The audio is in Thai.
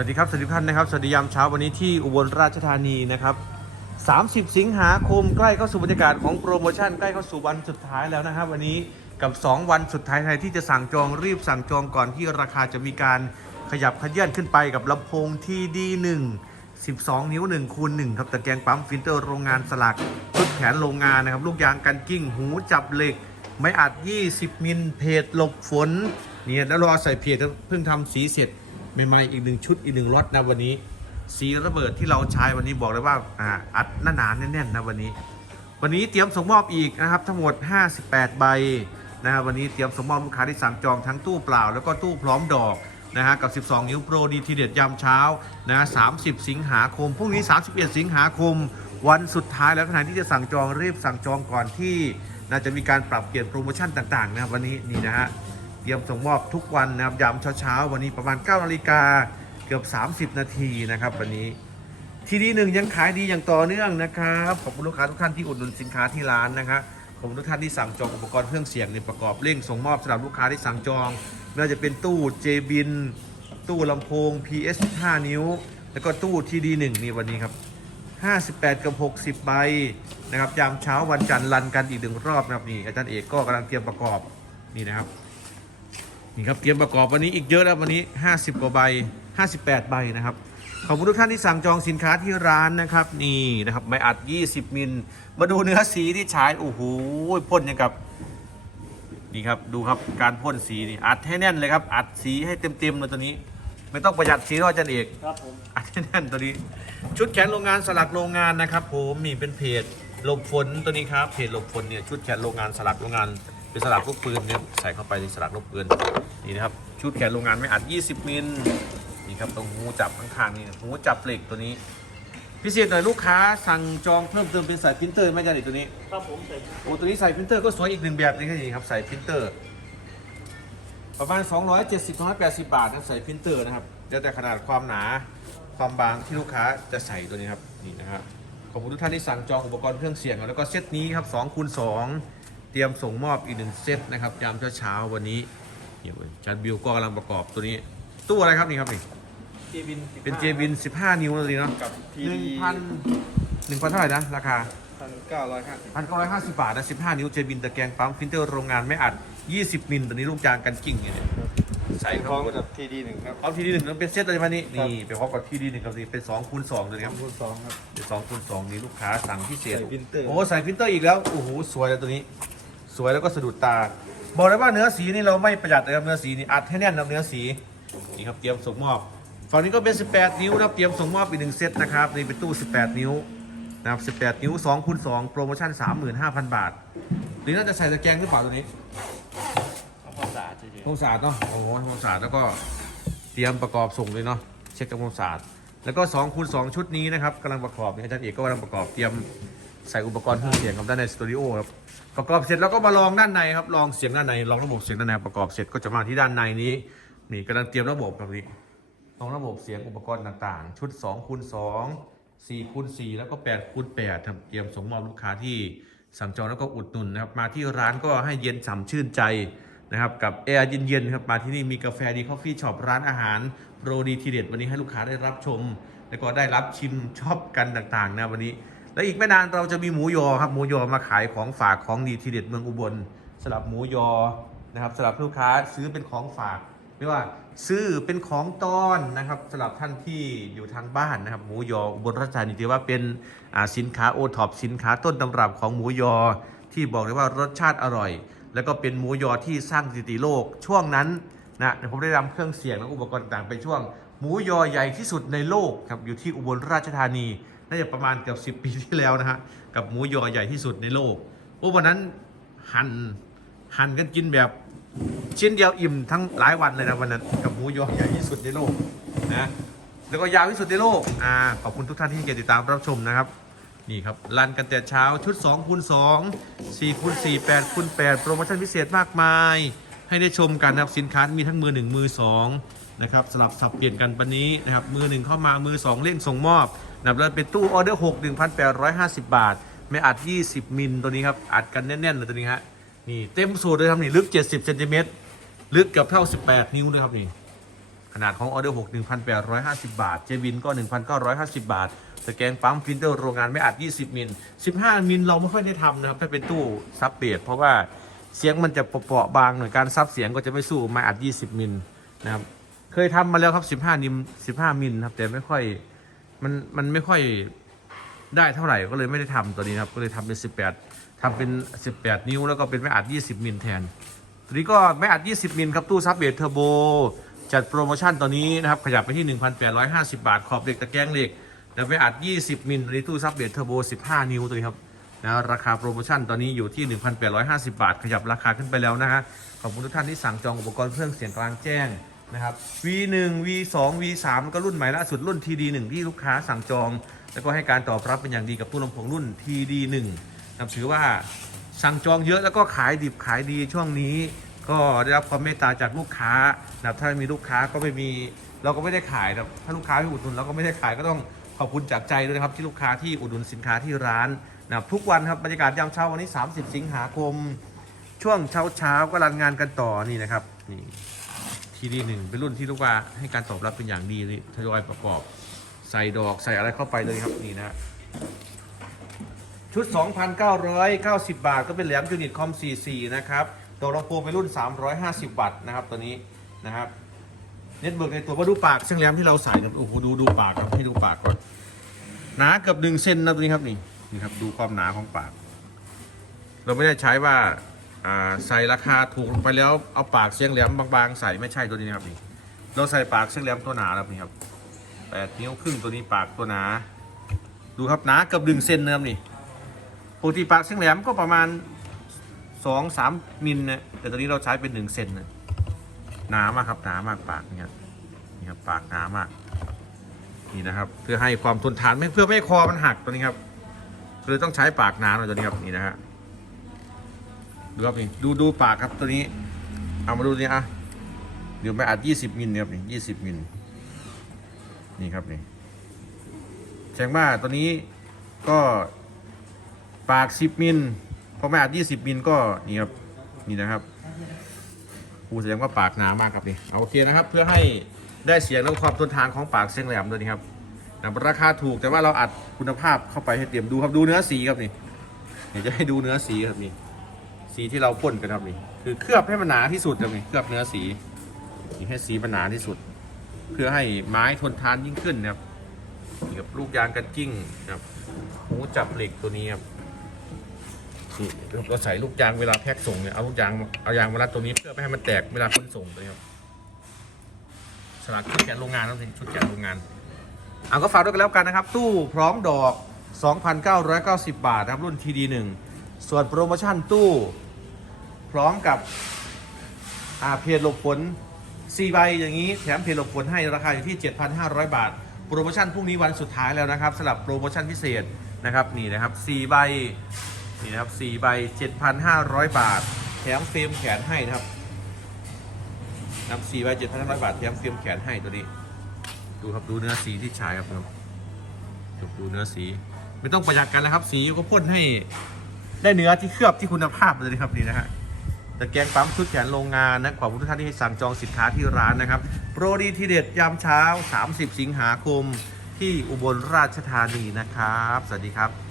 วัสดีครับสวัสดีท่านนะครับสวัสดียามเช้าวันนี้ที่อุบลราชธานีนะครับ 30 สิงหาคมใกล้เข้าสู่บรรยากาศของโปรโมชั่นใกล้เข้าสู่วันสุดท้ายแล้วนะครับ วันนี้กับ 2 วันสุดท้ายใครที่จะสั่งจองรีบสั่งจองก่อนที่ราคาจะมีการขยับขยื่นขึ้นไปกับลำโพงที่ดีหนึ่ง12 นิ้ว1คูณ1ครับตะแกรงปั๊มฟิลเตอร์โรงงานสลักชุดแขนโรงงานนะครับลูกยางกันกิ้งหูจับเหล็ก ไม่อัด 20 มิลเพจหลบฝนเนี่ยแล้วรอใส่เพจเพิ่งทำสีเสร็จ ใหม่ๆอีกหนึ่งชุดอีกหนึ่งล็อตนะวันนี้ สีระเบิดที่เราใช้วันนี้บอกเลยว่าอ่าอัดหนาหนาแน่นๆนะวันนี้ วันนี้เตรียมส่งมอบอีกนะครับ ทั้งหมด 58 ใบนะครับวันนี้เตรียมส่งมอบลูกค้าที่สั่งจองทั้งตู้เปล่า แล้วก็ตู้พร้อมดอกนะฮะกับ 12 นิ้วโปรดีทีเด็ดยามเช้านะ30 สิงหาคมพรุ่งนี้ 31 สิงหาคม วันสุดท้ายแล้วขณะที่จะสั่งจองรีบสั่งจองก่อนที่น่าจะมีการปรับเปลี่ยนโปรโมชั่นต่างๆนะวันนี้นี่นะฮะ รียมส่งมอบทุกวันนะครับยามเช้าๆวันนี้ประมาณ9นาฬิกาเกือบ 30 นาทีนะครับ วันนี้ทีดีหนึ่งยังขายดีอย่างต่อเนื่องนะครับขอบคุณลูกค้าทุกท่านที่อุดหนุนสินค้าที่ร้านนะครับขอบคุณทุกท่านที่สั่งจองอุปกรณ์เครื่องเสียงในประกอบเร่งส่งมอบสำหรับลูกค้าที่สั่งจองไม่ว่าจะเป็นตู้เจบินตู้ลำโพง PS 5นิ้ว แล้วก็ตู้ทีดีหนึ่งนี่วันนี้ครับ58 กับ 60 ใบนะครับยามเช้าวันจันทร์รันกันอีกหนึ่งรอบนะครับนี่อาจารย์เอกก็กำลังเตรียมประกอบนี่นะครับ นี่ครับเตรียมประกอบวันนี้อีกเยอะแล้ววันนี้ 50 กว่าใบ 58 ใบนะครับขอบคุณทุกท่านที่สั่งจองสินค้าที่ร้านนะครับ นี่นะครับไม่อัด 20 มิล มาดูเนื้อสีที่ใช้โอ้โหพ่นอย่างกับนี่ครับดูครับการพ่นสีนี่อัดให้แน่นเลยครับ อัดสีให้เต็มๆเลยตัวนี้ ไม่ต้องประหยัดสีหรอกอาจารย์เอกครับผมอัดให้แน่นตัวนี้ ชุดแขนโรงงานสลักโรงงานนะครับผมมีเป็นเพจหลบฝนตัวนี้ครับเพจหลบฝนเนี่ยชุดแขนโรงงานสลักโรงงาน เป็นสลักลูกปืนเนี่ยใส่เข้าไปในสลักลูกปืนนี่นะครับชุดแขนโรงงานไม่อัด 20 มิลนี่ครับตรงหูจับข้างๆนี่หูจับเหล็กตัวนี้ พิเศษหน่อยลูกค้าสั่งจองเพิ่มเติมเป็นสายพิมพ์เตอร์ไม่ใช่ตัวนี้ครับผมใส่โอ้ตัวนี้ใส่พิมพ์เตอร์ก็สวยอีกหนึ่งแบบนึงครับใส่พิมพ์เตอร์ประมาณ 270-280 บาทนะใส่พิมพ์เตอร์นะครับแล้วแต่ขนาดความหนาความบางที่ลูกค้าจะใส่ตัวนี้ครับนี่นะครับขอบคุณทุกท่านที่สั่งจองอุปกรณ์เครื่องเสียงแล้วก็เซตนี้ครับ2คูณ2 เตรียมส่งมอบอีกหนึ่งเซตนะครับยามเช้าๆวันนี้เดี๋ยวจัดบิวก็กำลังประกอบตัวนี้ ตู้อะไรครับนี่ครับนี่เจบินเป็นเจบิน15 นิ้วเลยเนาะกับทีหนึ่งดีพันหนึ่งพันเท่าไหร่นะราคาพันเก้าร้อยห้าพันเก้าร้อยห้าสิบบาทนะสิบห้านิ้วเจบินตะแกรงปั๊มฟิลเตอร์โรงงานไม่อัดยี่สิบมิลตัวนี้ลูกจางกันกิ่งเนี่ยใส่พเข้าร้อมไปกับทีดีหนึ่งครับเอาทีดีหนึ่งนั้นเป็นเซตเลยพันนี้ครับนี่ไปพร้อมกับทีดีหนึ่งกับนี่เป็นสองคูณสองเลยครับคูณสองครับเป็นสองคูณสองนี่ลูกค้าสั่งพิเศษใส่พิมพ์เตอร์โอ้ใส่พิมพ์เตอร์อีกแล้วโอ้โหสวยเลยตัวนี้ สวยแล้วก็สะดุดตา บอกเลยว่าเนื้อสีนี่เราไม่ประหยัดเลยครับเนื้อสีนี่อัดให้แน่นนะเนื้อสีนี่ครับเตรียมส่งมอบฝั่งนี้ก็เป็น 18 นิ้วนะครับเตรียมส่งมอบอีกหนึ่งเซตนะครับนี่เป็นตู้ 18 นิ้วนะครับ18 นิ้ว2คูณ2โปรโมชั่น 35,000 บาทหรือน่าจะใส่ตะแกรงหรือเปล่าตัวนี้เอาความสะอาดเฉยทำความสะอาดเนาะโอ้โหทำความสะอาดแล้วก็เตรียมประกอบส่งเลยเนาะเช็คทำความสะอาดแล้วก็2คูณ2ชุดนี้นะครับกำลังประกอบเนี่ยอาจารย์เอกก็กำลังประกอบเตรียม ใส่อุปกรณ์เครื่องเสียงครับด้านในสตูดิโอครับประกอบเสร็จแล้วก็มาลองด้านในครับลองเสียงด้านในลองระบบเสียงด้านในประกอบเสร็จก็จะมาที่ด้านในนี้นี่กำลังเตรียมระบบแบบนี้ลองระบบเสียงอุปกรณ์ต่างๆ ชุด2คูณ2 4คูณ4แล้วก็8คูณ8ครับเตรียมส่งมอบลูกค้าที่สั่งจองแล้วก็อุดหนุนนะครับมาที่ร้านก็ให้เย็นฉ่ำชื่นใจนะครับกับแอร์เย็นๆครับมาที่นี่มีกาแฟดีคอฟฟี่ช็อปร้านอาหารโปรดีทีเด็ดวันนี้ให้ลูกค้าได้รับชม แล้วก็ได้รับชิมชอบกันต่างๆนะวันนี้ และอีกไม่นานเราจะมีหมูยอครับหมูยอมาขายของฝากของดีทีเด็ดเมืองอุบลสำหรับหมูยอนะครับสำหรับลูกค้าซื้อเป็นของฝากไม่ว่าซื้อเป็นของต้อนนะครับสำหรับท่านที่อยู่ทางบ้านนะครับ หมูยออุบลราชธานีถือว่าเป็นอ่าสินค้าโอท็อปสินค้าต้นตำรับของหมูยอ ที่บอกเลยว่ารสชาติอร่อย แล้วก็เป็นหมูยอที่สร้างสถิติโลกช่วงนั้นนะผมได้นำเครื่องเสียงและอุปกรณ์ต่างๆไปช่วง หมูยอใหญ่ที่สุดในโลกครับอยู่ที่อุบลราชธานี น่าจะประมาณเกือบ10ปีที่แล้วนะฮะกับหมูยอใหญ่ที่สุดในโลกโอ้วันนั้นหั่นหั่นกันกินแบบชิ้นเดียวอิ่มทั้งหลายวันเลยนะวันนั้นกับหมูยอใหญ่ที่สุดในโลกนะแล้วก็ยาวที่สุดในโลกอ่าขอบคุณทุกท่านที่เกียรติดตามรับชมนะครับนี่ครับรันกันแต่เช้าชุด2คูณ2 4คูณ4 8คูณ8โปรโมชั่นพิเศษมากมาย ให้ได้ชมกันนะครับสินค้ามีทั้งมือ 1 มือ2นะครับสลับสับเปลี่ยนกันปันนี้นะครับมือ 1 เข้ามามือ 2เร่งส่งมอบ นะครับแล้วเป็นตู้ออเดอร์6 1,850บาท ไม่อัด20มิลตัวนี้ครับ อัดกันแน่นๆเลยตัวนี้ฮะ นี่เต็มสูตรเลยครับนี่ลึก70เซนติเมตร ลึกเกือบเท่า18นิ้วเลยครับนี่ ขนาดของออเดอร์6 1,850บาท เจวินก็1,950บาทสแกนปั๊มฟิลเตอร์โรงงานไม่อัด 20 มิล 15 มิลเราไม่ค่อยได้ทำนะครับถ้าเป็นตู้ซับเบสเพราะว่าเสียงมันจะเปราะบางหน่อยการซับเสียงก็จะไม่สู้ไม่อัด 20 มิลนะครับ เคยทำมาแล้วครับ 15มิล15 มิลครับแต่ไม่ค่อย มันมันไม่ค่อยได้เท่าไหร่ก็เลยไม่ได้ทำตัวนี้ครับ ก็เลยทำเป็น 18ทำเป็น 18 นิ้วแล้วก็เป็นไม่อัด 20 มิลแทน ตัวนี้ก็ไม่อัด 20 มิลครับตู้ซับเบสเทอร์โบจัดโปรโมชั่นตอนนี้นะครับ ขยับไปที่ 1,850 บาท ขอบเหล็กตะแกรงเหล็กแต่ไม่อัด 20 มิลตัวนี้ตู้ซับเบสเทอร์โบ 15 นิ้วตัวนี้ครับนะราคาโปรโมชั่นตอนนี้อยู่ที่ 1,850 บาท ขยับราคาขึ้นไปแล้วนะฮะขอบคุณทุกท่านที่สั่งจองอุปกรณ์เครื่องเสียงกลางแจ้ง นะครับ V1 V2 V3 ก็รุ่นใหม่ล่าสุดรุ่น TD1 ที่ลูกค้าสั่งจอง แล้วก็ให้การตอบรับเป็นอย่างดีกับตู้ลำโพงรุ่น TD1 นับถือว่าสั่งจองเยอะแล้วก็ขายดิบขายดีช่วงนี้ ก็ได้รับความเมตตาจากลูกค้านับถ้ามีลูกค้าก็ไม่มีเราก็ไม่ได้ขายนะถ้าลูกค้าไม่อุดหนุนเราก็ไม่ได้ขายก็ต้องขอบคุณจากใจด้วยนะครับที่ลูกค้าที่อุดหนุนสินค้าที่ร้านนับทุกวันครับบรรยากาศยามเช้าวันนี้ 30 สิงหาคม ช่วงเช้าเช้าก็รันงานกันต่อนี่นะครับนี่ ดีหนึ่งเป็นรุ่นที่ลูกค้าให้การตอบรับเป็นอย่างดีเลยทยอยประกอบ ใส่ดอกใส่อะไรเข้าไปเลยครับนี่นะชุด 2,990 บาท ก็เป็นแหลมยูนิตคอม 44 นะครับตัวลำโพงเป็นรุ่น 350 วัตต์นะครับตัวนี้นะครับเน็ตเบิร์กในตัวมาดูปากเสียงแหลมที่เราใส่ครับโอ้โหดูดูปากครับให้ดูปากก่อนหนาเกือบหนึ่งเซนนะตัวนี้ครับนี่นี่ครับดูความหนาของปาก เราไม่ได้ใช้ว่า อ่าใส่ราคาถูกลงไปแล้วเอาปากเสียงแหลมบางๆ ใส่ไม่ใช่ตัวนี้นะครับนี่เราใส่ปากเสียงแหลมตัวหนาแล้วนี่ครับแปดนิ้วครึ่งตัวนี้ปากตัวหนา ดูครับหนาเกือบหนึ่งเซนนะครับนี่ปกติปากเสียงแหลมก็ประมาณสองสามมิลนะแต่ตอนนี้เราใช้เป็นหนึ่งเซนนะหนามากครับหนามากปากนี่ครับนี่ครับปากหนามากนี่นะครับเพื่อให้ความทนทานเพื่อไม่ให้คอมันหักตัวนี้ครับเลยต้องใช้ปากหนาหน่อยตัวนี้ครับนี่นะฮะ ดูครับนี่ดูดูปากครับตัวนี้ เอามาดูนี่อะเดี๋ยวไปอัดยี่สิบมิลนี่ครับนี่ยี่สิบมิลนี่ครับนี่แสดงว่าตัวนี้ก็ปาก10มิลพอไม่อัด20มิลก็นี่ครับนี่นะครับครูแสดงว่าปากหนามากครับนี่เอาโอเคนะครับ เพื่อให้ได้เสียงและความทนทานของปากเสียงแหลมด้วยนี่ครับนะราคาถูกแต่ว่าเราอัดคุณภาพเข้าไปให้เตรียมดูครับดูเนื้อสีครับนี่เดี๋ยวจะให้ดูเนื้อสีครับนี่ สีที่เราพ่นกันครับนี่คือเคลือบให้มันหนาที่สุดครับนี่เคลือบเนื้อสีนี่ให้สีมันหนาที่สุด เพื่อให้ไม้ทนทานยิ่งขึ้นนะครับนี่กับลูกยางกันกิ้งนะครับหูจับเหล็กตัวนี้ครับนี่เราใส่ลูกยางเวลาแพ็คส่งเนี่ยเอาลูกยางเอายางมารัดตัวนี้เพื่อไม่ให้มันแตกเวลาขนส่งเลยครับสลักชุดแกะโรงงานนั่นเองชุดแกะโรงงานเอาก็ฝากด้วยกันแล้วกันนะครับ ตู้พร้อมดอก 2,990 บาทนะครับรุ่น TD1 ส่วนโปรโมชั่นตู้ พร้อมกับอาเพจหลบฝน4ใบอย่างนี้แถมเพจหลบฝนให้ราคาอยู่ที่ 7,500 บาท โปรโมชั่นพรุ่งนี้วันสุดท้ายแล้วนะครับสำหรับโปรโมชั่นพิเศษนะครับนี่นะครับ4ใบนี่นะครับ4ใบ 7,500 บาท แถมเฟรมแขนให้นะครับนะครับ4ใบ 7,500 บาท แถมเฟรมแขนให้ตัวนี้ ดูครับดูเนื้อสีที่ใช้ครับครับดูดูเนื้อสีไม่ต้องประหยัดกันนะครับ สีก็พ่นให้ได้เนื้อที่เคลือบที่คุณภาพเลยครับนี่นะฮะ ตะแกรงปั๊มชุดแขนโรงงานนะขอบคุณทุกท่านที่สั่งจองสินค้าที่ร้านนะครับ โปรดีทีเด็ดยามเช้า 30 สิงหาคม ที่อุบลราชธานีนะครับ สวัสดีครับ